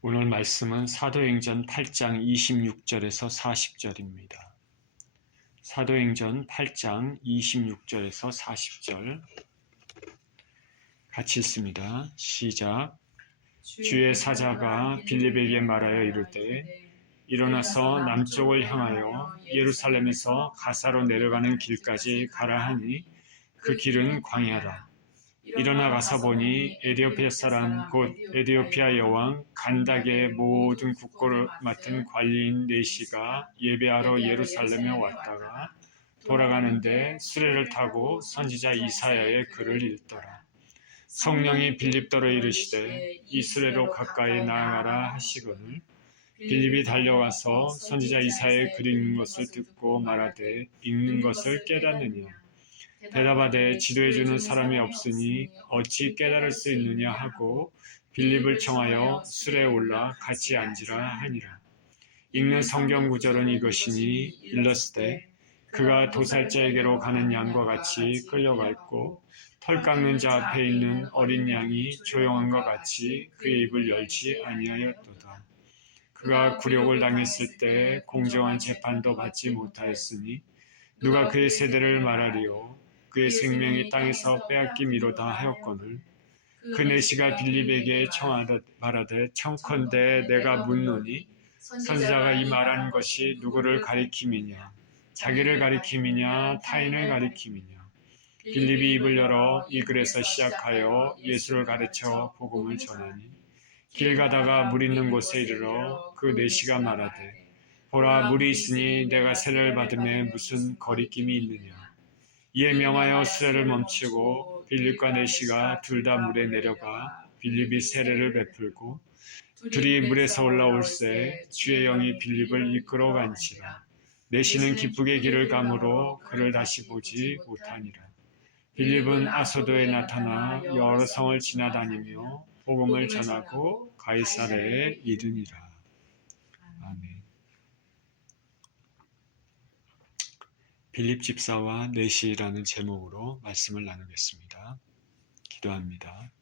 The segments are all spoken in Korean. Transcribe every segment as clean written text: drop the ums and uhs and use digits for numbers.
오늘 말씀은 사도행전 8장 26절에서 40절입니다. 사도행전 8장 26절에서 40절 같이 읽습니다. 시작. 주의 사자가 빌립에게 말하여 이르되 일어나서 남쪽을 향하여 예루살렘에서 가사로 내려가는 길까지 가라 하니 그 길은 광야라. 일어나 가서 보니 에디오피아 사람 곧 에디오피아 여왕 간닥의 모든 국고를 맡은 관리인 네시가 예배하러 예루살렘에 왔다가 돌아가는데 수레를 타고 선지자 이사야의 글을 읽더라. 성령이 빌립더러 이르시되 이 수레로 가까이 나아가라 하시거늘 빌립이 달려와서 선지자 이사야의 글 읽는 것을 듣고 말하되 읽는 것을 깨닫느냐. 대답하되 지도해주는 사람이 없으니 어찌 깨달을 수 있느냐 하고 빌립을 청하여 수레에 올라 같이 앉으라 하니라. 읽는 성경 구절은 이것이니 일렀으되 그가 도살자에게로 가는 양과 같이 끌려갈고 털 깎는 자 앞에 있는 어린 양이 조용한 것 같이 그의 입을 열지 아니하였도다. 그가 굴욕을 당했을 때 공정한 재판도 받지 못하였으니 누가 그의 세대를 말하리요. 그의 생명이 땅에서 빼앗김이로다 하였거늘 그 네시가 빌립에게 청하듯 말하되 청컨대 내가 묻노니 선지자가 이 말한 것이 누구를 가리킴이냐 자기를 가리킴이냐 타인을 가리킴이냐. 빌립이 입을 열어 이 글에서 시작하여 예수를 가르쳐 복음을 전하니 길 가다가 물 있는 곳에 이르러 그 네시가 말하되 보라 물이 있으니 내가 세례를 받음에 무슨 거리낌이 있느냐. 이에 명하여 수레를 멈추고 빌립과 네시가 둘 다 물에 내려가 빌립이 세례를 베풀고 둘이 물에서 올라올새 주의 영이 빌립을 이끌어 간지라. 네시는 기쁘게 길을 가므로 그를 다시 보지 못하니라. 빌립은 아소도에 나타나 여러 성을 지나다니며 복음을 전하고 가이사랴에 이르니라. 아멘. 빌립 집사와 네시라는 제목으로 말씀을 나누겠습니다. 기도합니다.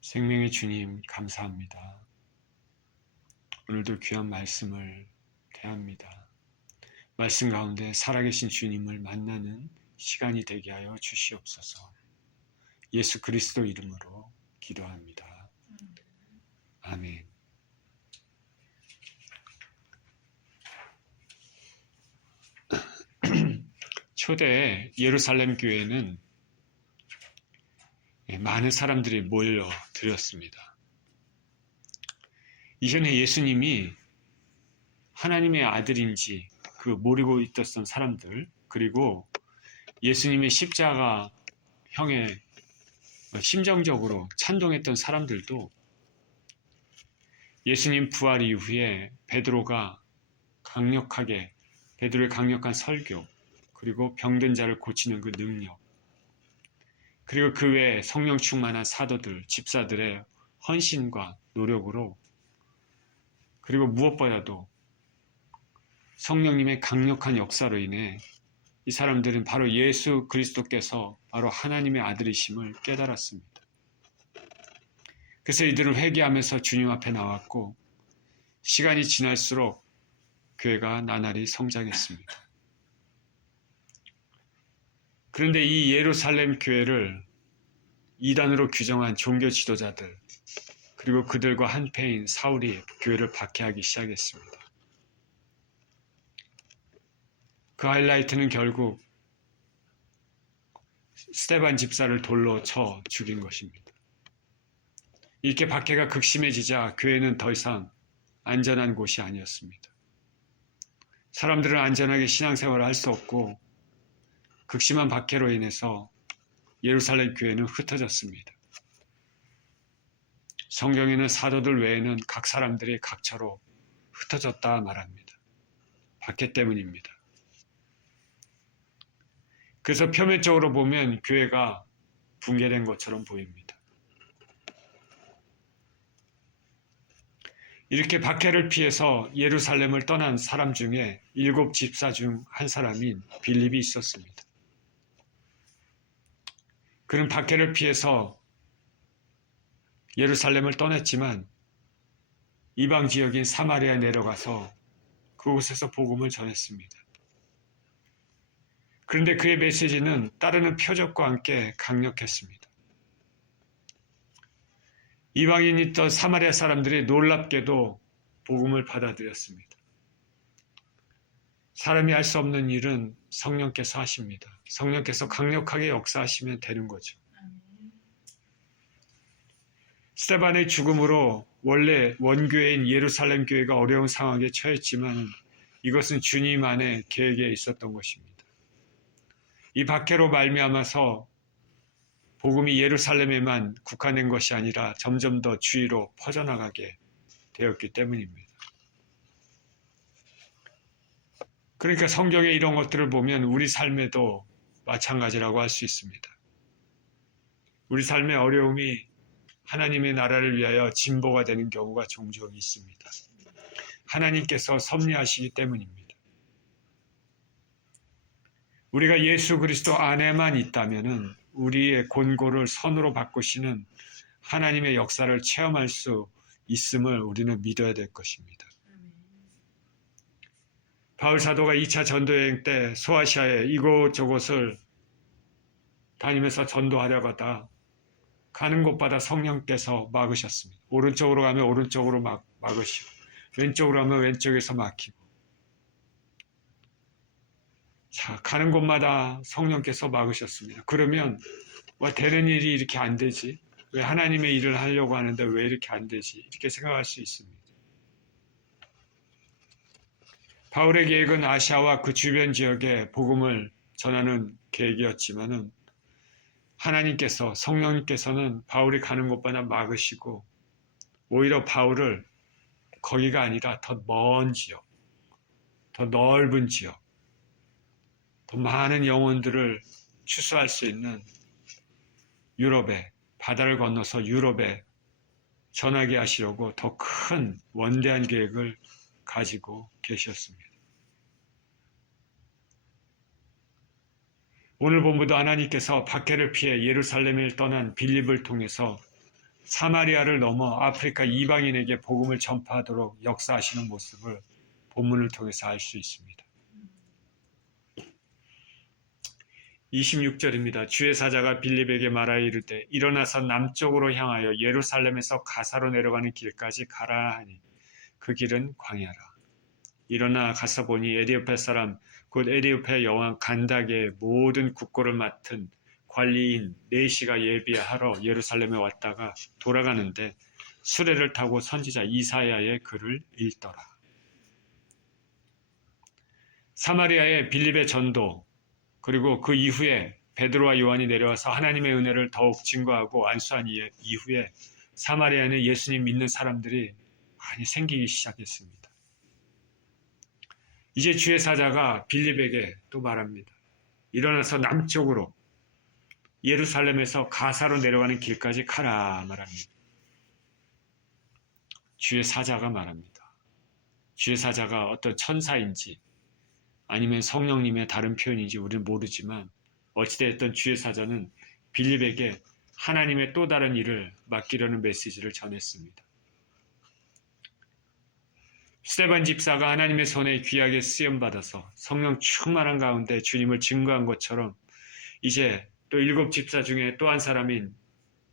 생명의 주님 감사합니다. 오늘도 귀한 말씀을 대합니다. 말씀 가운데 살아계신 주님을 만나는 시간이 되게 하여 주시옵소서. 예수 그리스도 이름으로 기도합니다. 아멘. 초대 예루살렘 교회는 많은 사람들이 몰려들었습니다. 이전에 예수님이 하나님의 아들인지 그 모르고 있었던 사람들, 그리고 예수님의 십자가형에 심정적으로 찬동했던 사람들도 예수님 부활 이후에 베드로의 강력한 설교, 그리고 병든 자를 고치는 그 능력, 그리고 그 외에 성령 충만한 사도들, 집사들의 헌신과 노력으로, 그리고 무엇보다도 성령님의 강력한 역사로 인해 이 사람들은 바로 예수 그리스도께서 바로 하나님의 아들이심을 깨달았습니다. 그래서 이들은 회개하면서 주님 앞에 나왔고 시간이 지날수록 교회가 나날이 성장했습니다. 그런데 이 예루살렘 교회를 이단으로 규정한 종교 지도자들, 그리고 그들과 한패인 사울이 교회를 박해하기 시작했습니다. 그 하이라이트는 결국 스데반 집사를 돌로 쳐 죽인 것입니다. 이렇게 박해가 극심해지자 교회는 더 이상 안전한 곳이 아니었습니다. 사람들은 안전하게 신앙생활을 할 수 없고 극심한 박해로 인해서 예루살렘 교회는 흩어졌습니다. 성경에는 사도들 외에는 각 사람들이 각처로 흩어졌다 말합니다. 박해 때문입니다. 그래서 표면적으로 보면 교회가 붕괴된 것처럼 보입니다. 이렇게 박해를 피해서 예루살렘을 떠난 사람 중에 7 집사 중 한 사람인 빌립이 있었습니다. 그는 박해를 피해서 예루살렘을 떠났지만 이방 지역인 사마리아에 내려가서 그곳에서 복음을 전했습니다. 그런데 그의 메시지는 따르는 표적과 함께 강력했습니다. 이방인이 있던 사마리아 사람들이 놀랍게도 복음을 받아들였습니다. 사람이 할 수 없는 일은 성령께서 하십니다. 성령께서 강력하게 역사하시면 되는 거죠. 스데반의 죽음으로 원래 원교회인 예루살렘 교회가 어려운 상황에 처했지만 이것은 주님 안의 계획에 있었던 것입니다. 이 박해로 말미암아서 복음이 예루살렘에만 국한된 것이 아니라 점점 더 주위로 퍼져나가게 되었기 때문입니다. 그러니까 성경에 이런 것들을 보면 우리 삶에도 마찬가지라고 할 수 있습니다. 우리 삶의 어려움이 하나님의 나라를 위하여 진보가 되는 경우가 종종 있습니다. 하나님께서 섭리하시기 때문입니다. 우리가 예수 그리스도 안에만 있다면 우리의 곤고를 선으로 바꾸시는 하나님의 역사를 체험할 수 있음을 우리는 믿어야 될 것입니다. 바울 사도가 2차 전도여행 때 소아시아의 이곳저곳을 다니면서 전도하려다가 가는 곳마다 성령께서 막으셨습니다. 오른쪽으로 가면 오른쪽으로 막으시고 왼쪽으로 가면 왼쪽에서 막히고 자, 가는 곳마다 성령께서 막으셨습니다. 그러면 왜 되는 일이 이렇게 안 되지? 왜 하나님의 일을 하려고 하는데 왜 이렇게 안 되지? 이렇게 생각할 수 있습니다. 바울의 계획은 아시아와 그 주변 지역에 복음을 전하는 계획이었지만은 하나님께서 성령님께서는 바울이 가는 곳마다 막으시고 오히려 바울을 거기가 아니라 더 먼 지역, 더 넓은 지역, 더 많은 영혼들을 추수할 수 있는 유럽에 바다를 건너서 유럽에 전하게 하시려고 더 큰 원대한 계획을 가지고 계셨습니다. 오늘 본문도 하나님께서 박해를 피해 예루살렘을 떠난 빌립을 통해서 사마리아를 넘어 아프리카 이방인에게 복음을 전파하도록 역사하시는 모습을 본문을 통해서 알 수 있습니다. 26절입니다. 주의 사자가 빌립에게 말하여 이르되 일어나서 남쪽으로 향하여 예루살렘에서 가사로 내려가는 길까지 가라 하니 그 길은 광야라. 일어나 가서 보니 에디오페 사람 곧 에디오페 여왕 간닥의 모든 국고를 맡은 관리인 네시가 예비하러 예루살렘에 왔다가 돌아가는데 수레를 타고 선지자 이사야의 글을 읽더라. 사마리아의 빌립의 전도 그리고 그 이후에 베드로와 요한이 내려와서 하나님의 은혜를 더욱 증거하고 안수한 이후에 사마리아에는 예수님 믿는 사람들이 많이 생기기 시작했습니다. 이제 주의 사자가 빌립에게 또 말합니다. 일어나서 남쪽으로 예루살렘에서 가사로 내려가는 길까지 가라 말합니다. 주의 사자가 말합니다. 주의 사자가 어떤 천사인지 아니면 성령님의 다른 표현인지 우리는 모르지만 어찌되었든 주의 사자는 빌립에게 하나님의 또 다른 일을 맡기려는 메시지를 전했습니다. 스데반 집사가 하나님의 손에 귀하게 쓰임받아서 성령 충만한 가운데 주님을 증거한 것처럼 이제 또 7 집사 중에 또 한 사람인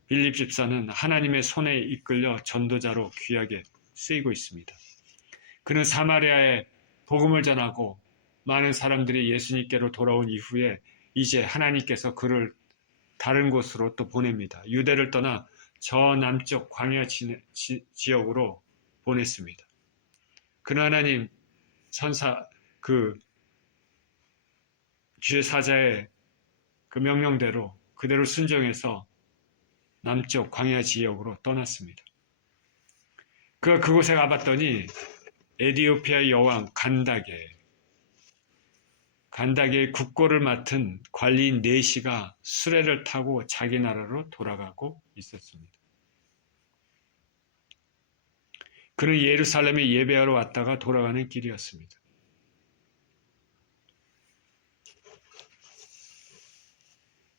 빌립 집사는 하나님의 손에 이끌려 전도자로 귀하게 쓰이고 있습니다. 그는 사마리아에 복음을 전하고 많은 사람들이 예수님께로 돌아온 이후에 이제 하나님께서 그를 다른 곳으로 또 보냅니다. 유대를 떠나 저 남쪽 광야 지역으로 보냈습니다. 그는 하나님 주의 사자의 그 명령대로 그대로 순종해서 남쪽 광야 지역으로 떠났습니다. 그가 그곳에 가봤더니 에디오피아 여왕 간닥의 국고를 맡은 관리인 네시가 수레를 타고 자기 나라로 돌아가고 있었습니다. 그는 예루살렘에 예배하러 왔다가 돌아가는 길이었습니다.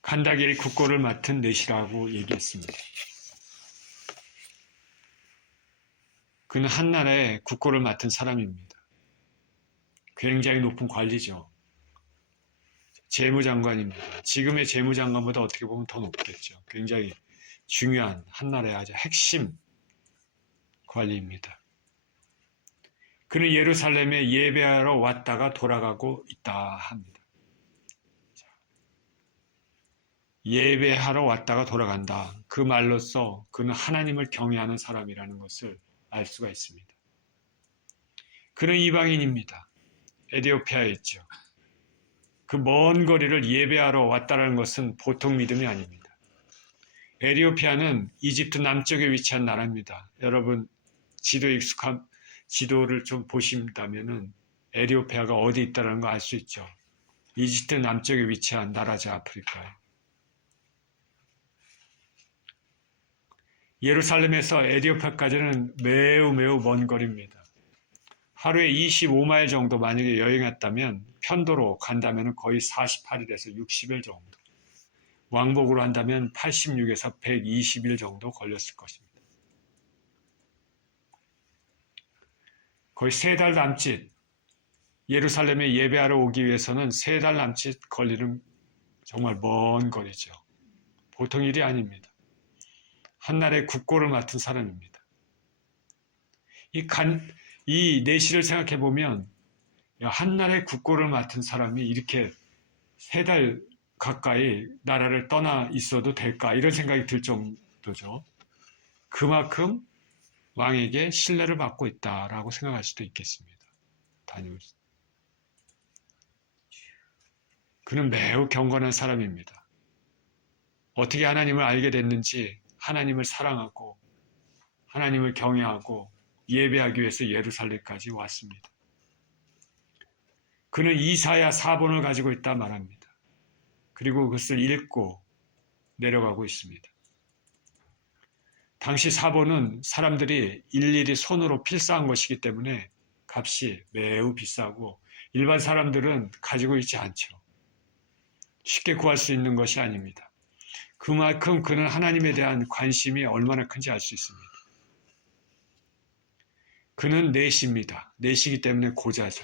간닥의 국고를 맡은 네시라고 얘기했습니다. 그는 한나라의 국고를 맡은 사람입니다. 굉장히 높은 관리죠. 재무장관입니다. 지금의 재무장관보다 어떻게 보면 더 높겠죠. 굉장히 중요한 한나라의 아주 핵심 관리입니다. 그는 예루살렘에 예배하러 왔다가 돌아가고 있다 합니다. 예배하러 왔다가 돌아간다. 그 말로써 그는 하나님을 경외하는 사람이라는 것을 알 수가 있습니다. 그는 이방인입니다. 에디오피아에 있죠. 그 먼 거리를 예배하러 왔다는 것은 보통 믿음이 아닙니다. 에디오피아는 이집트 남쪽에 위치한 나라입니다. 여러분 지도를 좀 보신다면은 에디오피아가 어디 있다는 거 알 수 있죠. 이집트 남쪽에 위치한 나라죠, 아프리카에. 예루살렘에서 에디오피아까지는 매우 먼 거리입니다. 하루에 25마일 정도 만약에 여행했다면 편도로 간다면 거의 48일에서 60일 정도, 왕복으로 한다면 86에서 120일 정도 걸렸을 것입니다. 거의 3달 남짓, 예루살렘에 예배하러 오기 위해서는 3달 남짓 걸리는 정말 먼 거리죠. 보통 일이 아닙니다. 한나라의 국고를 맡은 사람입니다. 이 내시를 생각해 보면 한나라의 국고를 맡은 사람이 이렇게 3달 가까이 나라를 떠나 있어도 될까 이런 생각이 들 정도죠. 그만큼 왕에게 신뢰를 받고 있다라고 생각할 수도 있겠습니다. 다니엘. 그는 매우 경건한 사람입니다. 어떻게 하나님을 알게 됐는지 하나님을 사랑하고 하나님을 경외하고 예배하기 위해서 예루살렘까지 왔습니다. 그는 이사야 사본을 가지고 있다 말합니다. 그리고 그것을 읽고 내려가고 있습니다. 당시 사본은 사람들이 일일이 손으로 필사한 것이기 때문에 값이 매우 비싸고 일반 사람들은 가지고 있지 않죠. 쉽게 구할 수 있는 것이 아닙니다. 그만큼 그는 하나님에 대한 관심이 얼마나 큰지 알 수 있습니다. 그는 내시입니다. 내시이기 때문에 고자죠.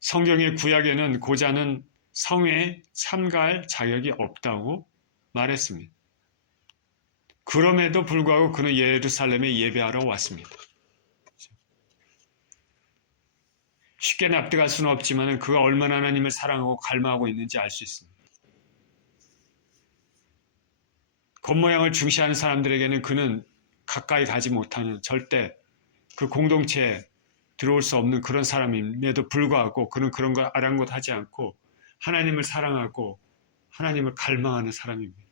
성경의 구약에는 고자는 성회에 참가할 자격이 없다고 말했습니다. 그럼에도 불구하고 그는 예루살렘에 예배하러 왔습니다. 쉽게 납득할 수는 없지만 그가 얼마나 하나님을 사랑하고 갈망하고 있는지 알 수 있습니다. 겉모양을 중시하는 사람들에게는 그는 가까이 가지 못하는, 절대 그 공동체에 들어올 수 없는 그런 사람임에도 불구하고 그는 그런 걸 아랑곳하지 않고 하나님을 사랑하고 하나님을 갈망하는 사람입니다.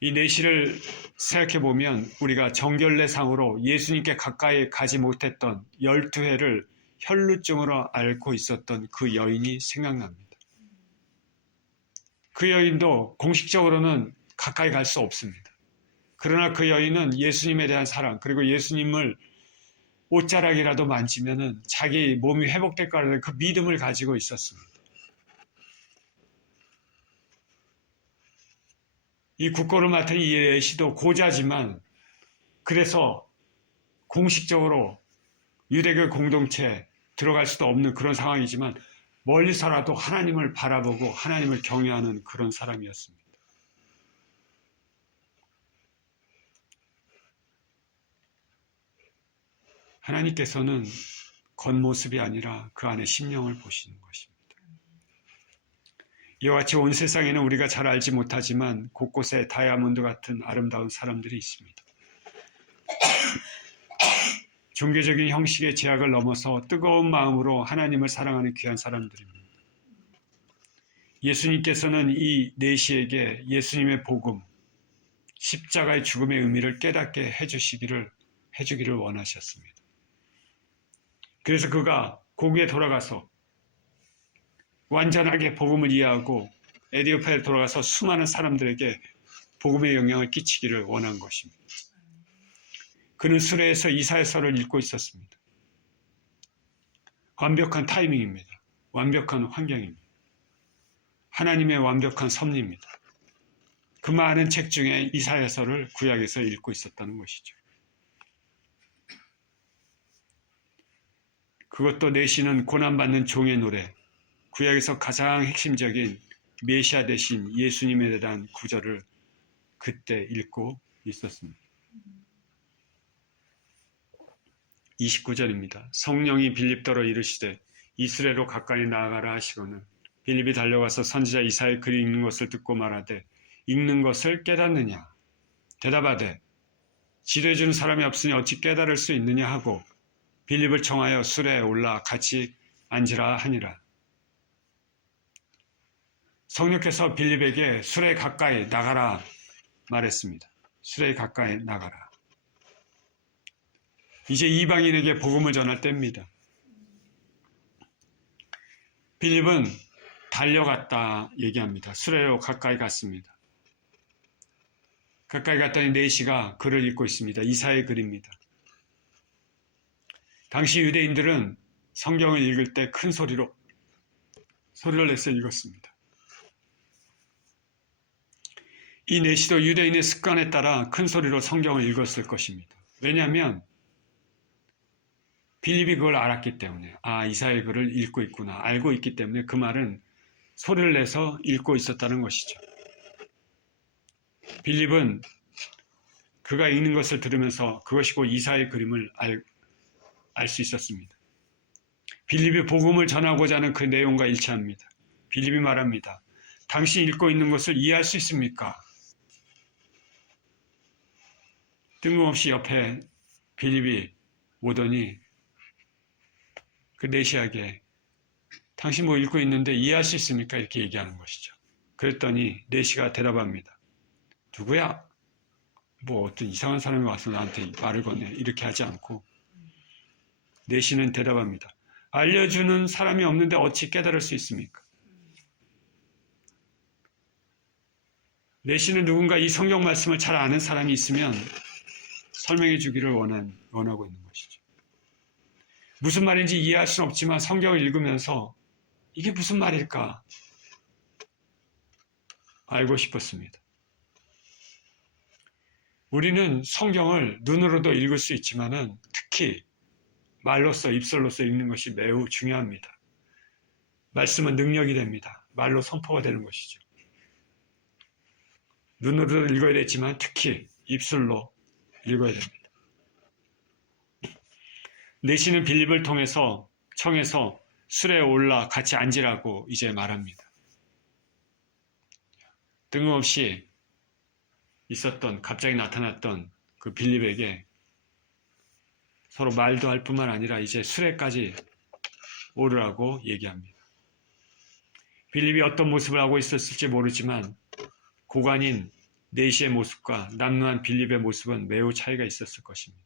이 내시를 생각해 보면 우리가 정결례상으로 예수님께 가까이 가지 못했던 12회를 혈루증으로 앓고 있었던 그 여인이 생각납니다. 그 여인도 공식적으로는 가까이 갈 수 없습니다. 그러나 그 여인은 예수님에 대한 사랑, 그리고 예수님을 옷자락이라도 만지면은 자기 몸이 회복될 거라는 그 믿음을 가지고 있었습니다. 이 국고를 맡은 이 내시도 고자지만 그래서 공식적으로 유대교 공동체에 들어갈 수도 없는 그런 상황이지만 멀리서라도 하나님을 바라보고 하나님을 경외하는 그런 사람이었습니다. 하나님께서는 겉모습이 아니라 그 안에 심령을 보시는 것입니다. 이와 같이 온 세상에는 우리가 잘 알지 못하지만 곳곳에 다이아몬드 같은 아름다운 사람들이 있습니다. 종교적인 형식의 제약을 넘어서 뜨거운 마음으로 하나님을 사랑하는 귀한 사람들입니다. 예수님께서는 이 내시에게 예수님의 복음, 십자가의 죽음의 의미를 깨닫게 해주기를 원하셨습니다. 그래서 그가 고국에 돌아가서 완전하게 복음을 이해하고 에디오피아에 돌아가서 수많은 사람들에게 복음의 영향을 끼치기를 원한 것입니다. 그는 수레에서 이사야서를 읽고 있었습니다. 완벽한 타이밍입니다. 완벽한 환경입니다. 하나님의 완벽한 섭리입니다. 그 많은 책 중에 이사야서를 구약에서 읽고 있었다는 것이죠. 그것도 내시는 고난받는 종의 노래, 구약에서 가장 핵심적인 메시아 대신 예수님에 대한 구절을 그때 읽고 있었습니다. 29절입니다. 성령이 빌립더러 이르시되 이스라엘로 가까이 나아가라 하시거늘 빌립이 달려가서 선지자 이사야의 글이 읽는 것을 듣고 말하되 읽는 것을 깨닫느냐? 대답하되 지도해주는 사람이 없으니 어찌 깨달을 수 있느냐 하고 빌립을 청하여 수레에 올라 같이 앉으라 하니라. 성령께서 빌립에게 수레 가까이 나가라 말했습니다. 수레 가까이 나가라. 이제 이방인에게 복음을 전할 때입니다. 빌립은 달려갔다 얘기합니다. 수레로 가까이 갔습니다. 가까이 갔더니 내시가 글을 읽고 있습니다. 이사야의 글입니다. 당시 유대인들은 성경을 읽을 때 큰 소리를 내서 읽었습니다. 이 내시도 유대인의 습관에 따라 큰 소리로 성경을 읽었을 것입니다. 왜냐하면 빌립이 그걸 알았기 때문에 이사야의 글을 읽고 있구나 알고 있기 때문에 그 말은 소리를 내서 읽고 있었다는 것이죠. 빌립은 그가 읽는 것을 들으면서 그것이 곧 이사야의 그림을 알 수 있었습니다. 빌립이 복음을 전하고자 하는 그 내용과 일치합니다. 빌립이 말합니다. 당신 읽고 있는 것을 이해할 수 있습니까? 뜬금없이 옆에 빌립이 오더니 그 내시에게 당신 뭐 읽고 있는데 이해할 수 있습니까? 이렇게 얘기하는 것이죠. 그랬더니 내시가 대답합니다. 누구야? 뭐 어떤 이상한 사람이 와서 나한테 말을 거네. 이렇게 하지 않고 내시는 대답합니다. 알려주는 사람이 없는데 어찌 깨달을 수 있습니까? 내시는 누군가 이 성경 말씀을 잘 아는 사람이 있으면 설명해 주기를 원하고 있는 것이죠. 무슨 말인지 이해할 수는 없지만 성경을 읽으면서 이게 무슨 말일까? 알고 싶었습니다. 우리는 성경을 눈으로도 읽을 수 있지만은 특히 말로써 입술로써 읽는 것이 매우 중요합니다. 말씀은 능력이 됩니다. 말로 선포가 되는 것이죠. 눈으로도 읽어야 되지만 특히 입술로 읽어야 됩니다. 내시는 빌립을 청해서 수레에 올라 같이 앉으라고 이제 말합니다. 뜬금없이 갑자기 나타났던 그 빌립에게 서로 말도 할 뿐만 아니라 이제 수레까지 오르라고 얘기합니다. 빌립이 어떤 모습을 하고 있었을지 모르지만 고관인 내시의 모습과 남루한 빌립의 모습은 매우 차이가 있었을 것입니다.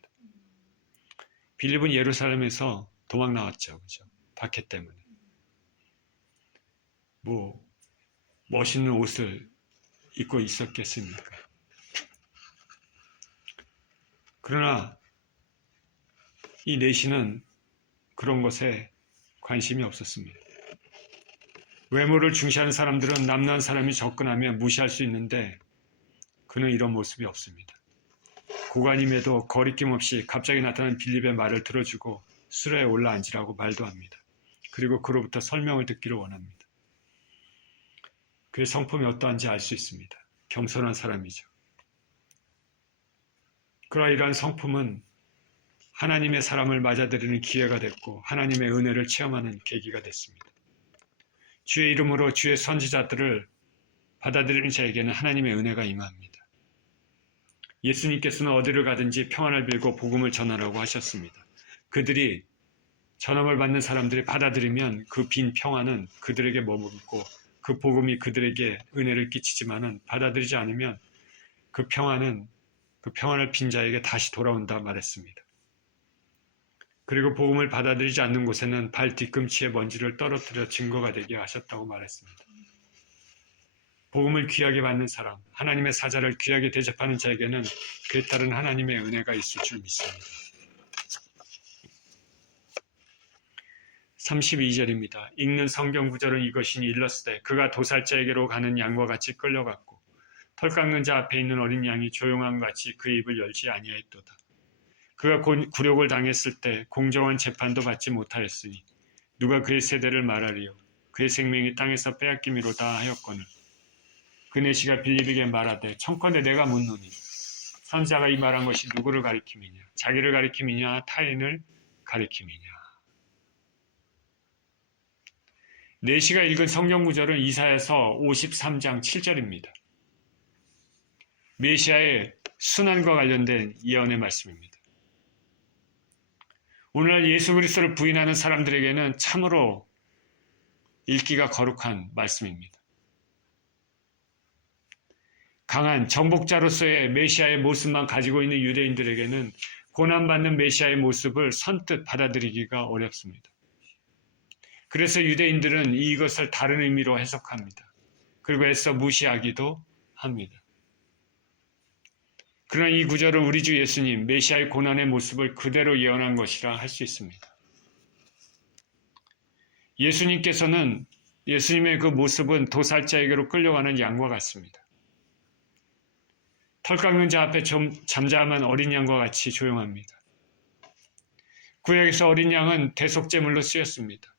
빌립은 예루살렘에서 도망 나왔죠. 그죠? 박해 때문에. 멋있는 옷을 입고 있었겠습니까? 그러나 이 내시는 그런 것에 관심이 없었습니다. 외모를 중시하는 사람들은 남루한 사람이 접근하면 무시할 수 있는데 그는 이런 모습이 없습니다. 고관임에도 거리낌 없이 갑자기 나타난 빌립의 말을 들어주고 수레에 올라앉으라고 말도 합니다. 그리고 그로부터 설명을 듣기를 원합니다. 그의 성품이 어떠한지 알 수 있습니다. 겸손한 사람이죠. 그러나 이러한 성품은 하나님의 사람을 맞아들이는 기회가 됐고 하나님의 은혜를 체험하는 계기가 됐습니다. 주의 이름으로 주의 선지자들을 받아들이는 자에게는 하나님의 은혜가 임합니다. 예수님께서는 어디를 가든지 평안을 빌고 복음을 전하라고 하셨습니다. 그들이 전함을 받는 사람들이 받아들이면 그 빈 평안은 그들에게 머물고 그 복음이 그들에게 은혜를 끼치지만은 받아들이지 않으면 그 평안을 빈 자에게 다시 돌아온다 말했습니다. 그리고 복음을 받아들이지 않는 곳에는 발 뒤꿈치에 먼지를 떨어뜨려 증거가 되게 하셨다고 말했습니다. 복음을 귀하게 받는 사람, 하나님의 사자를 귀하게 대접하는 자에게는 그에 따른 하나님의 은혜가 있을 줄 믿습니다. 32절입니다. 읽는 성경 구절은 이것이니 일렀으되 그가 도살자에게로 가는 양과 같이 끌려갔고 털 깎는 자 앞에 있는 어린 양이 조용함 같이 그 입을 열지 아니하였도다. 그가 굴욕을 당했을 때 공정한 재판도 받지 못하였으니 누가 그의 세대를 말하리요. 그의 생명이 땅에서 빼앗김이로다 하였거늘. 그 내시가 빌립에게 말하되 청컨대 내가 묻노니 선지자가 이 말한 것이 누구를 가리킴이냐? 자기를 가리킴이냐? 타인을 가리킴이냐? 내시가 읽은 성경 구절은 이사야서 53장 7절입니다. 메시아의 순환과 관련된 예언의 말씀입니다. 오늘날 예수 그리스도를 부인하는 사람들에게는 참으로 읽기가 거룩한 말씀입니다. 강한 정복자로서의 메시아의 모습만 가지고 있는 유대인들에게는 고난받는 메시아의 모습을 선뜻 받아들이기가 어렵습니다. 그래서 유대인들은 이것을 다른 의미로 해석합니다. 그리고 애써 무시하기도 합니다. 그러나 이 구절은 우리 주 예수님, 메시아의 고난의 모습을 그대로 예언한 것이라 할 수 있습니다. 예수님의 그 모습은 도살자에게로 끌려가는 양과 같습니다. 털 깎는 자 앞에 잠잠한 어린 양과 같이 조용합니다. 구약에서 어린 양은 대속제물로 쓰였습니다.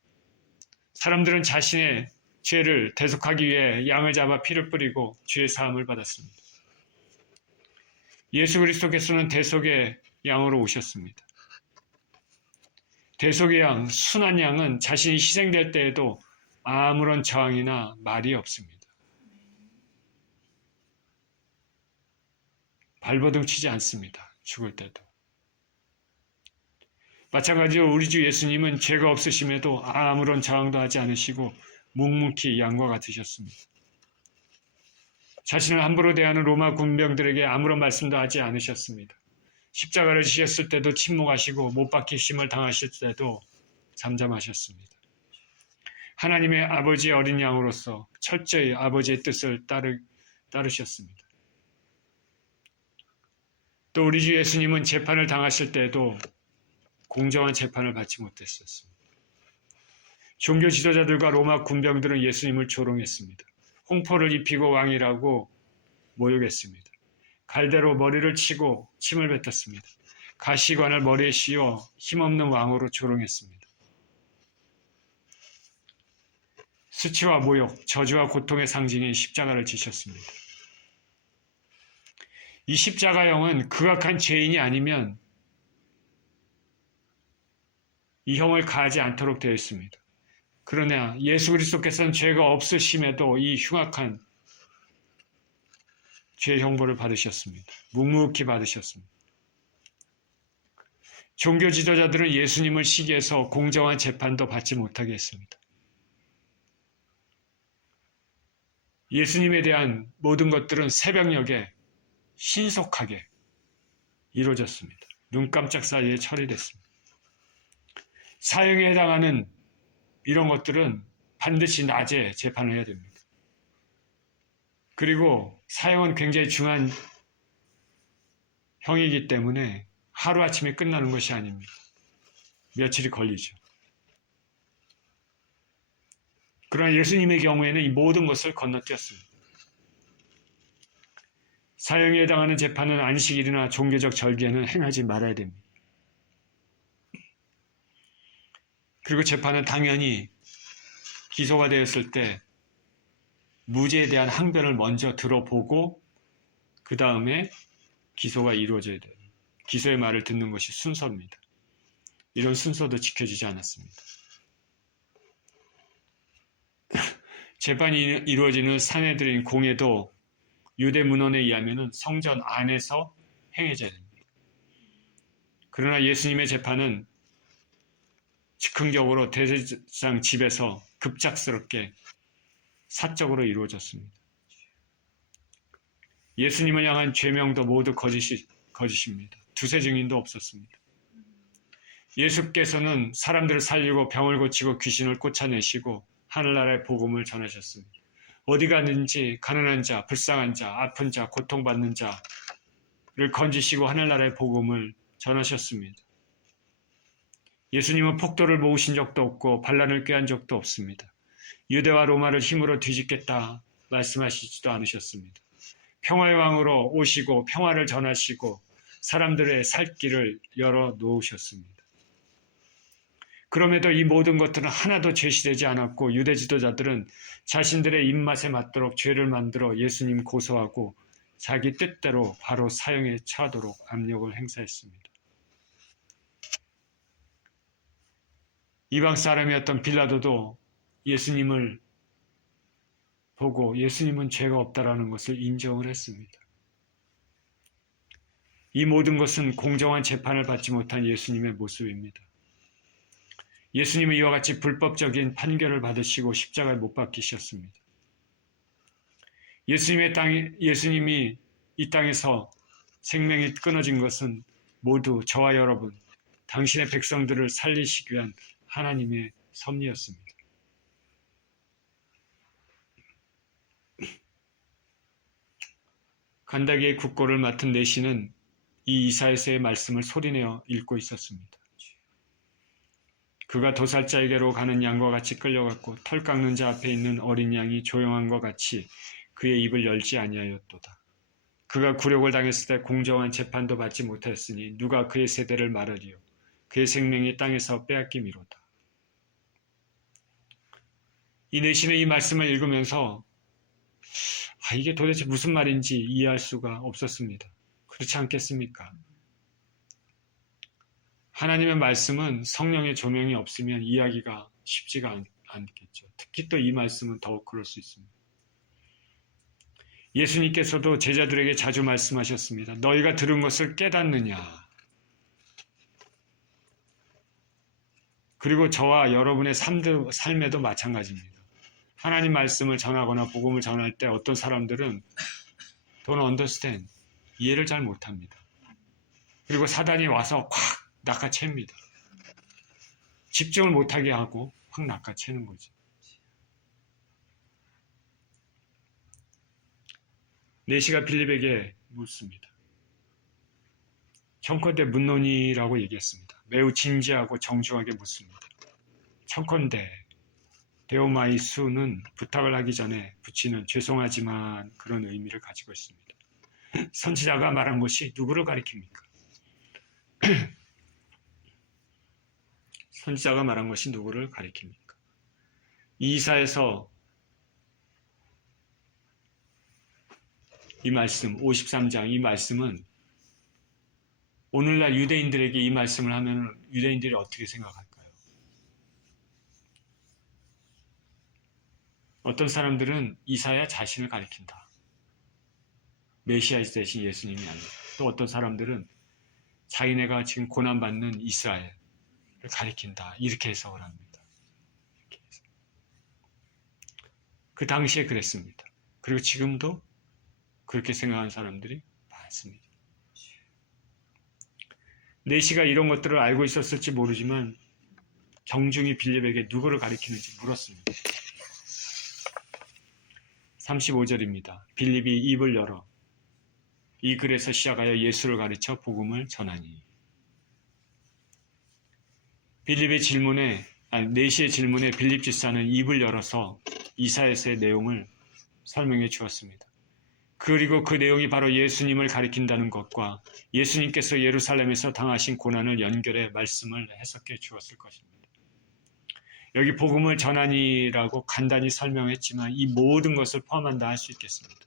사람들은 자신의 죄를 대속하기 위해 양을 잡아 피를 뿌리고 죄의 사함을 받았습니다. 예수 그리스도께서는 대속의 양으로 오셨습니다. 대속의 양, 순한 양은 자신이 희생될 때에도 아무런 저항이나 말이 없습니다. 발버둥 치지 않습니다. 죽을 때도. 마찬가지로 우리 주 예수님은 죄가 없으심에도 아무런 저항도 하지 않으시고 묵묵히 양과 같으셨습니다. 자신을 함부로 대하는 로마 군병들에게 아무런 말씀도 하지 않으셨습니다. 십자가를 지셨을 때도 침묵하시고 못 박히심을 당하실 때도 잠잠하셨습니다. 하나님의 아버지의 어린 양으로서 철저히 아버지의 뜻을 따르셨습니다. 또 우리 주 예수님은 재판을 당하실 때에도 공정한 재판을 받지 못했었습니다. 종교 지도자들과 로마 군병들은 예수님을 조롱했습니다. 홍포를 입히고 왕이라고 모욕했습니다. 갈대로 머리를 치고 침을 뱉었습니다. 가시관을 머리에 씌워 힘없는 왕으로 조롱했습니다. 수치와 모욕, 저주와 고통의 상징인 십자가를 지셨습니다. 이 십자가형은 극악한 죄인이 아니면 이 형을 가하지 않도록 되어 있습니다. 그러나 예수 그리스도께서는 죄가 없으심에도 이 흉악한 죄 형벌을 받으셨습니다. 묵묵히 받으셨습니다. 종교 지도자들은 예수님을 시기해서 공정한 재판도 받지 못하게 했습니다. 예수님에 대한 모든 것들은 새벽녘에 신속하게 이루어졌습니다. 눈 깜짝 사이에 처리됐습니다. 사형에 해당하는 이런 것들은 반드시 낮에 재판을 해야 됩니다. 그리고 사형은 굉장히 중한 형이기 때문에 하루아침에 끝나는 것이 아닙니다. 며칠이 걸리죠. 그러나 예수님의 경우에는 이 모든 것을 건너뛰었습니다. 사형에 해당하는 재판은 안식일이나 종교적 절기에는 행하지 말아야 됩니다. 그리고 재판은 당연히 기소가 되었을 때 무죄에 대한 항변을 먼저 들어보고 그 다음에 기소가 이루어져야 돼요. 기소의 말을 듣는 것이 순서입니다. 이런 순서도 지켜지지 않았습니다. 재판이 이루어지는 산헤드린 공회도 유대 문헌에 의하면 성전 안에서 행해져야 됩니다. 그러나 예수님의 재판은 즉흥적으로 대제사장 집에서 급작스럽게 사적으로 이루어졌습니다. 예수님을 향한 죄명도 모두 거짓입니다. 두세 증인도 없었습니다. 예수께서는 사람들을 살리고 병을 고치고 귀신을 쫓아내시고 하늘나라의 복음을 전하셨습니다. 어디 가든지 가난한 자, 불쌍한 자, 아픈 자, 고통받는 자를 건지시고 하늘나라의 복음을 전하셨습니다. 예수님은 폭도를 모으신 적도 없고 반란을 꾀한 적도 없습니다. 유대와 로마를 힘으로 뒤집겠다 말씀하시지도 않으셨습니다. 평화의 왕으로 오시고 평화를 전하시고 사람들의 살 길을 열어 놓으셨습니다. 그럼에도 이 모든 것들은 하나도 제시되지 않았고 유대 지도자들은 자신들의 입맛에 맞도록 죄를 만들어 예수님 고소하고 자기 뜻대로 바로 사형에 처하도록 압력을 행사했습니다. 이방 사람이었던 빌라도도 예수님을 보고 예수님은 죄가 없다라는 것을 인정을 했습니다. 이 모든 것은 공정한 재판을 받지 못한 예수님의 모습입니다. 예수님은 이와 같이 불법적인 판결을 받으시고 십자가에 못 박히셨습니다. 예수님이 이 땅에서 생명이 끊어진 것은 모두 저와 여러분, 당신의 백성들을 살리시기 위한 하나님의 섭리였습니다. 간다기의 국고를 맡은 내시는 이 이사야서의 말씀을 소리내어 읽고 있었습니다. 그가 도살자에게로 가는 양과 같이 끌려갔고 털 깎는 자 앞에 있는 어린 양이 조용한 것 같이 그의 입을 열지 아니하였도다. 그가 굴욕을 당했을 때 공정한 재판도 받지 못하였으니 누가 그의 세대를 말하리요. 그의 생명이 땅에서 빼앗김이로다. 이 내시는 이 말씀을 읽으면서 이게 도대체 무슨 말인지 이해할 수가 없었습니다. 그렇지 않겠습니까? 하나님의 말씀은 성령의 조명이 없으면 이해하기가 쉽지가 않겠죠. 특히 또 이 말씀은 더욱 그럴 수 있습니다. 예수님께서도 제자들에게 자주 말씀하셨습니다. 너희가 들은 것을 깨닫느냐? 그리고 저와 여러분의 삶에도 마찬가지입니다. 하나님 말씀을 전하거나 복음을 전할 때 어떤 사람들은 don't understand, 이해를 잘 못합니다. 그리고 사단이 와서 확 낚아챕니다. 집중을 못하게 하고 확 낚아채는 거죠. 내시가 빌립에게 묻습니다. 청컨대 묻노니라고 얘기했습니다. 매우 진지하고 정중하게 묻습니다. 청컨대 데오마이수는 부탁을 하기 전에 붙이는 죄송하지만 그런 의미를 가지고 있습니다. 선지자가 말한 것이 누구를 가리킵니까? 선지자가 말한 것이 누구를 가리킵니까? 이사야서 이 말씀 53장 이 말씀은 오늘날 유대인들에게 이 말씀을 하면 유대인들이 어떻게 생각할까요? 어떤 사람들은 이사야 자신을 가리킨다. 메시아 대신 예수님이 아니다. 또 어떤 사람들은 자기네가 지금 고난받는 이스라엘을 가리킨다. 이렇게 해석을 합니다. 그 당시에 그랬습니다. 그리고 지금도 그렇게 생각하는 사람들이 많습니다. 내시가 이런 것들을 알고 있었을지 모르지만 정중히 빌립에게 누구를 가리키는지 물었습니다. 35절입니다. 빌립이 입을 열어 이 글에서 시작하여 예수를 가르쳐 복음을 전하니. 내시의 질문에 빌립 집사는 입을 열어서 이사야서의 내용을 설명해 주었습니다. 그리고 그 내용이 바로 예수님을 가리킨다는 것과 예수님께서 예루살렘에서 당하신 고난을 연결해 말씀을 해석해 주었을 것입니다. 여기 복음을 전하니라고 간단히 설명했지만 이 모든 것을 포함한다 할 수 있겠습니다.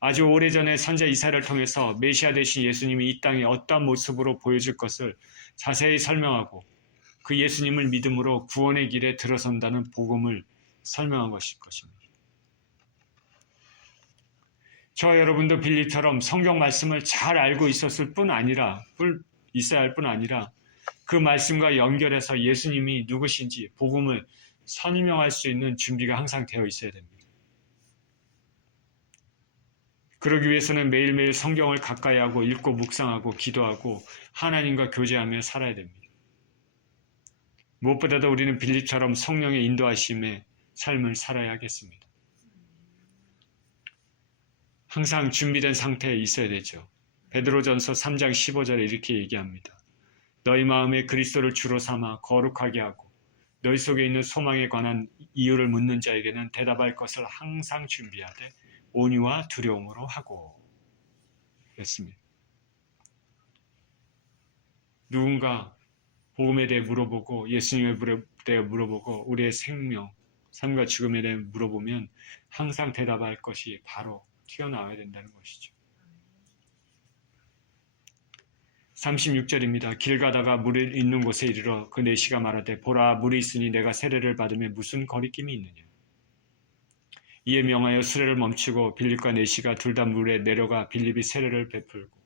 아주 오래전에 선지자 이사야를 통해서 메시아 되신 예수님이 이 땅에 어떠한 모습으로 보여줄 것을 자세히 설명하고 그 예수님을 믿음으로 구원의 길에 들어선다는 복음을 설명한 것일 것입니다. 저와 여러분도 빌립처럼 성경 말씀을 잘 알고 있어야 할 뿐 아니라 그 말씀과 연결해서 예수님이 누구신지 복음을 선임명할 수 있는 준비가 항상 되어 있어야 됩니다. 그러기 위해서는 매일매일 성경을 가까이 하고 읽고 묵상하고 기도하고 하나님과 교제하며 살아야 됩니다. 무엇보다도 우리는 빌립처럼 성령의 인도하심의 삶을 살아야 하겠습니다. 항상 준비된 상태에 있어야 되죠. 베드로전서 3장 15절에 이렇게 얘기합니다. 너희 마음에 그리스도를 주로 삼아 거룩하게 하고 너희 속에 있는 소망에 관한 이유를 묻는 자에게는 대답할 것을 항상 준비하되 온유와 두려움으로 하고 였습니다. 누군가 복음에 대해 물어보고 예수님에 대해 물어보고 우리의 생명, 삶과 죽음에 대해 물어보면 항상 대답할 것이 바로 튀어나와야 된다는 것이죠. 36절입니다. 길 가다가 물이 있는 곳에 이르러 그 내시가 말하되 보라 물이 있으니 내가 세례를 받으며 무슨 거리낌이 있느냐. 이에 명하여 수레를 멈추고 빌립과 내시가 둘 다 물에 내려가 빌립이 세례를 베풀고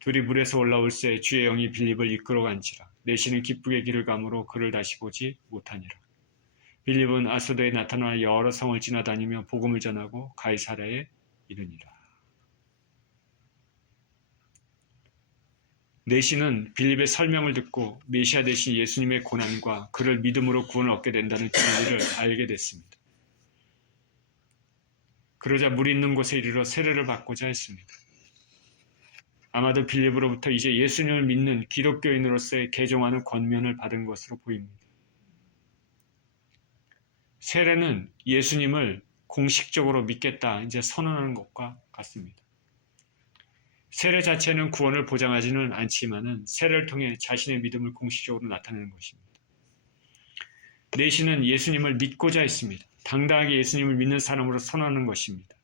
둘이 물에서 올라올새 주의 영이 빌립을 이끌어간지라. 내시는 기쁘게 길을 가므로 그를 다시 보지 못하니라. 빌립은 아소도에 나타나 여러 성을 지나다니며 복음을 전하고 가이사랴에 이르니라. 내시는 빌립의 설명을 듣고 메시아 되신 예수님의 고난과 그를 믿음으로 구원을 얻게 된다는 진리를 알게 됐습니다. 그러자 물 있는 곳에 이르러 세례를 받고자 했습니다. 아마도 빌립으로부터 이제 예수님을 믿는 기독교인으로서의 개종하는 권면을 받은 것으로 보입니다. 세례는 예수님을 공식적으로 믿겠다 이제 선언하는 것과 같습니다. 세례 자체는 구원을 보장하지는 않지만은 세례를 통해 자신의 믿음을 공식적으로 나타내는 것입니다. 내시는 예수님을 믿고자 했습니다. 당당하게 예수님을 믿는 사람으로 선언하는 것입니다.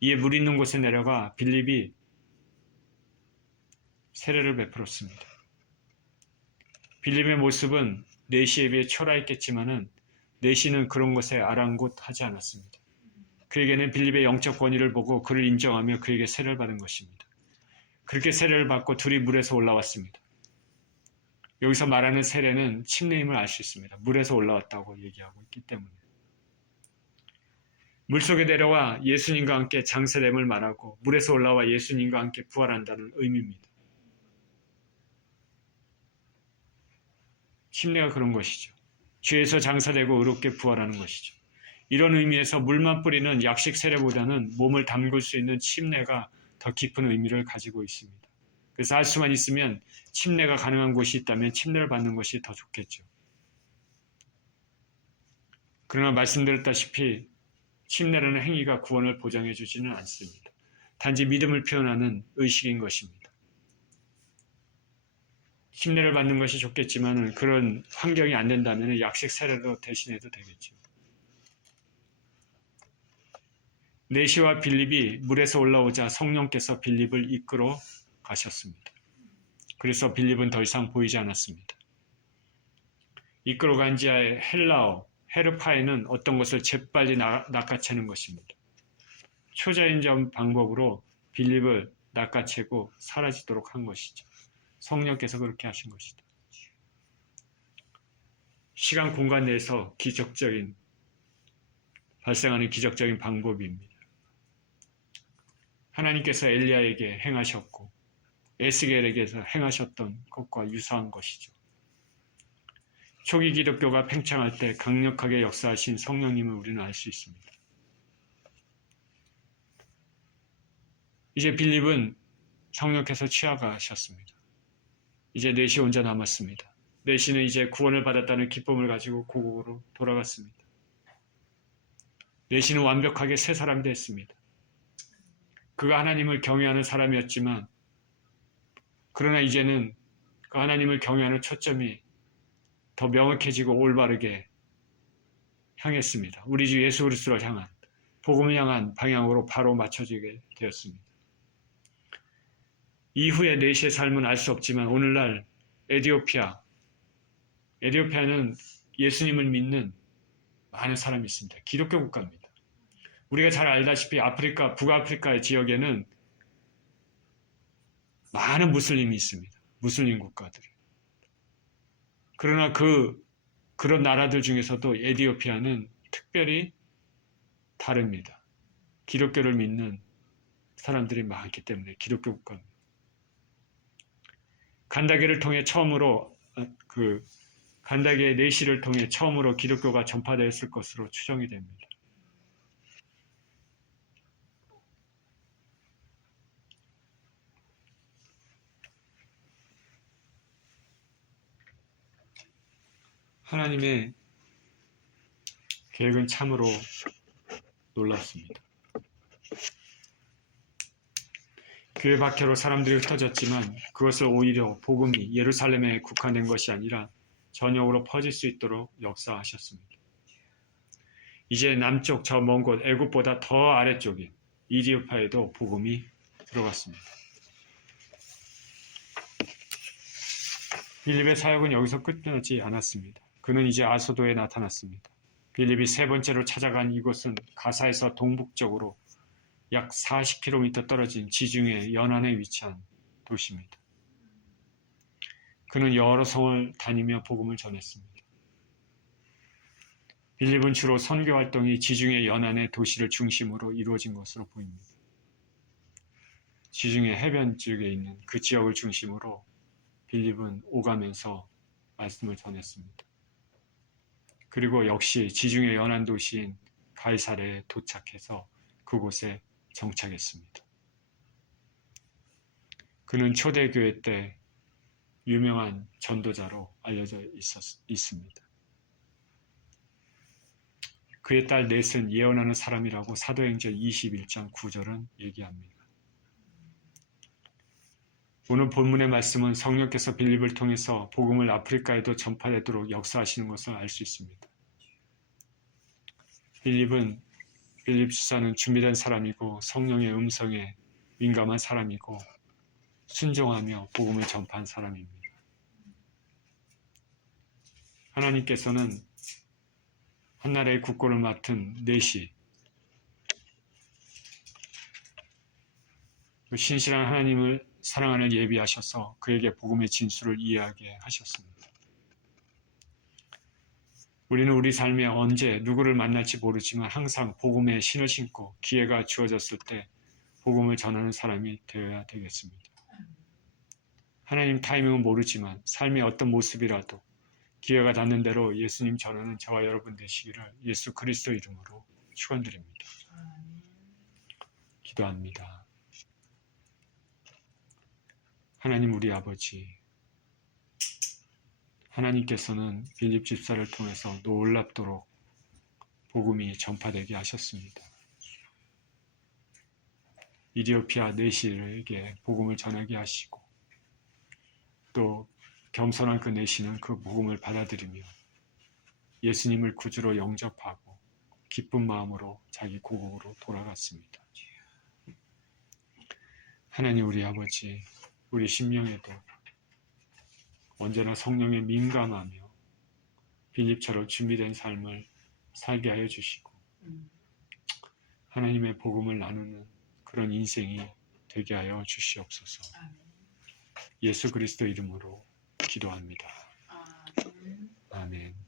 이에 물 있는 곳에 내려가 빌립이 세례를 베풀었습니다. 빌립의 모습은 내시에 비해 초라했겠지만은 내시는 그런 것에 아랑곳하지 않았습니다. 그에게는 빌립의 영적 권위를 보고 그를 인정하며 그에게 세례를 받은 것입니다. 그렇게 세례를 받고 둘이 물에서 올라왔습니다. 여기서 말하는 세례는 침례임을 알 수 있습니다. 물에서 올라왔다고 얘기하고 있기 때문에. 물속에 내려와 예수님과 함께 장세됨을 말하고 물에서 올라와 예수님과 함께 부활한다는 의미입니다. 침례가 그런 것이죠. 죄에서 장사되고 의롭게 부활하는 것이죠. 이런 의미에서 물만 뿌리는 약식 세례보다는 몸을 담글 수 있는 침례가 더 깊은 의미를 가지고 있습니다. 그래서 알 수만 있으면 침례가 가능한 곳이 있다면 침례를 받는 것이 더 좋겠죠. 그러나 말씀드렸다시피 침례라는 행위가 구원을 보장해 주지는 않습니다. 단지 믿음을 표현하는 의식인 것입니다. 침례를 받는 것이 좋겠지만 그런 환경이 안 된다면 약식 세례로 대신해도 되겠죠. 내시와 빌립이 물에서 올라오자 성령께서 빌립을 이끌어 가셨습니다. 그래서 빌립은 더 이상 보이지 않았습니다. 이끌어 간 자의 헬라어, 헤르파에는 어떤 것을 재빨리 낚아채는 것입니다. 초자연적 방법으로 빌립을 낚아채고 사라지도록 한 것이죠. 성령께서 그렇게 하신 것이다. 시간 공간 내에서 발생하는 기적적인 방법입니다. 하나님께서 엘리야에게 행하셨고 에스겔에게서 행하셨던 것과 유사한 것이죠. 초기 기독교가 팽창할 때 강력하게 역사하신 성령님을 우리는 알 수 있습니다. 이제 빌립은 성령께서 취하가셨습니다. 이제 넷이 혼자 남았습니다. 넷이는 이제 구원을 받았다는 기쁨을 가지고 고국으로 돌아갔습니다. 넷이는 완벽하게 새 사람이 됐습니다. 그가 하나님을 경외하는 사람이었지만 그러나 이제는 그 하나님을 경외하는 초점이 더 명확해지고 올바르게 향했습니다. 우리 주 예수 그리스도를 향한 복음을 향한 방향으로 바로 맞춰지게 되었습니다. 이후에 넷의 삶은 알 수 없지만 오늘날 에티오피아는 예수님을 믿는 많은 사람이 있습니다. 기독교 국가입니다. 우리가 잘 알다시피 북아프리카 지역에는 많은 무슬림이 있습니다. 무슬림 국가들. 그러나 그런 나라들 중에서도 에티오피아는 특별히 다릅니다. 기독교를 믿는 사람들이 많기 때문에 기독교 국가입니다. 간다게를 통해 간다게의 내시를 통해 처음으로 기독교가 전파되었을 것으로 추정이 됩니다. 하나님의 계획은 참으로 놀랍습니다. 교회 박해로 사람들이 흩어졌지만 그것을 오히려 복음이 예루살렘에 국한된 것이 아니라 전역으로 퍼질 수 있도록 역사하셨습니다. 이제 남쪽 저 먼 곳 애굽보다 더 아래쪽인 이디오파에도 복음이 들어갔습니다. 빌립의 사역은 여기서 끝나지 않았습니다. 그는 이제 아소도에 나타났습니다. 빌립이 세 번째로 찾아간 이곳은 가사에서 동북쪽으로 약 40km 떨어진 지중해 연안에 위치한 도시입니다. 그는 여러 성을 다니며 복음을 전했습니다. 빌립은 주로 선교 활동이 지중해 연안의 도시를 중심으로 이루어진 것으로 보입니다. 지중해 해변 지역에 있는 그 지역을 중심으로 빌립은 오가면서 말씀을 전했습니다. 그리고 역시 지중해 연안 도시인 가이사랴에 도착해서 그곳에 정착했습니다. 그는 초대교회 때 유명한 전도자로 알려져 있습니다. 그의 딸 넷은 예언하는 사람이라고 사도행전 21장 9절은 얘기합니다. 오늘 본문의 말씀은 성령께서 빌립을 통해서 복음을 아프리카에도 전파되도록 역사하시는 것을 알 수 있습니다. 빌립 수사는 준비된 사람이고 성령의 음성에 민감한 사람이고 순종하며 복음을 전파한 사람입니다. 하나님께서는 한 나라의 국고를 맡은 넷이 신실한 하나님을 사랑하는 예비하셔서 그에게 복음의 진수를 이해하게 하셨습니다. 우리는 우리 삶에 언제 누구를 만날지 모르지만 항상 복음의 신을 신고 기회가 주어졌을 때 복음을 전하는 사람이 되어야 되겠습니다. 하나님 타이밍은 모르지만 삶의 어떤 모습이라도 기회가 닿는 대로 예수님 전하는 저와 여러분 되시기를 예수 그리스도 이름으로 축원드립니다. 기도합니다. 하나님 우리 아버지, 하나님께서는 빌립 집사를 통해서 놀랍도록 복음이 전파되게 하셨습니다. 이디오피아 내시에게 복음을 전하게 하시고 또 겸손한 그 내시는 그 복음을 받아들이며 예수님을 구주로 영접하고 기쁜 마음으로 자기 고국으로 돌아갔습니다. 하나님 우리 아버지, 우리 심령에도 언제나 성령에 민감하며 빌립처럼 준비된 삶을 살게 하여 주시고 하나님의 복음을 나누는 그런 인생이 되게 하여 주시옵소서. 예수 그리스도 이름으로 기도합니다. 아멘.